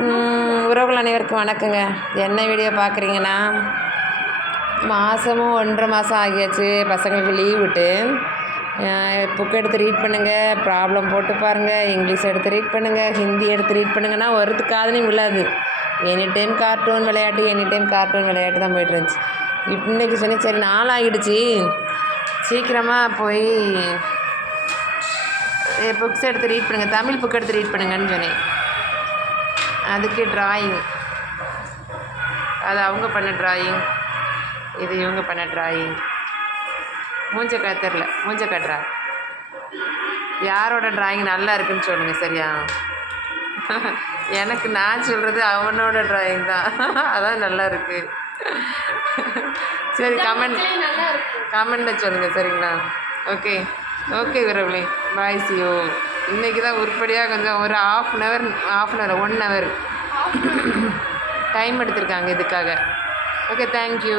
உறவுகள் அனைவருக்கும் வணக்கங்க. என்ன வீடியோ பார்க்குறீங்கன்னா, மாதமும் 1.5 மாதம் ஆகியாச்சு பசங்களுக்கு லீவ் விட்டு. புக் எடுத்து ரீட் பண்ணுங்கள், ப்ராப்ளம் போட்டு பாருங்கள், இங்கிலீஷ் எடுத்து ரீட் பண்ணுங்கள், ஹிந்தி எடுத்து ரீட் பண்ணுங்கன்னா ஒருத்து காதுலையும் விழாது. எனி டைம் கார்ட்டூன் விளையாட்டு தான் போய்ட்டு இருந்துச்சு. இன்றைக்கி சொன்னேன், சரி நாளாகிடுச்சு, சீக்கிரமாக போய் புக்ஸ் எடுத்து ரீட் பண்ணுங்கள், தமிழ் புக் எடுத்து ரீட் பண்ணுங்கன்னு சொன்னேன். அதுக்கு ட்ராயிங், அது அவங்க பண்ண ட்ராயிங், இது இவங்க பண்ண ட்ராயிங். மூஞ்ச காட்டுறா. யாரோட ட்ராயிங் நல்லா இருக்குன்னு சொல்லுங்கள் சரியா? எனக்கு நான் சொல்கிறது அவனோட ட்ராயிங் தான். அதான் நல்லா இருக்குது. சரி, கமெண்டில் சொல்லுங்கள் சரிங்களா? ஓகே உறவுகளே, பாய், சி யூ. இன்றைக்கி தான் உருப்படியாக கொஞ்சம் ஒரு half an hour 1 hour time எடுத்திருக்காங்க இதுக்காக. Okay, thank you.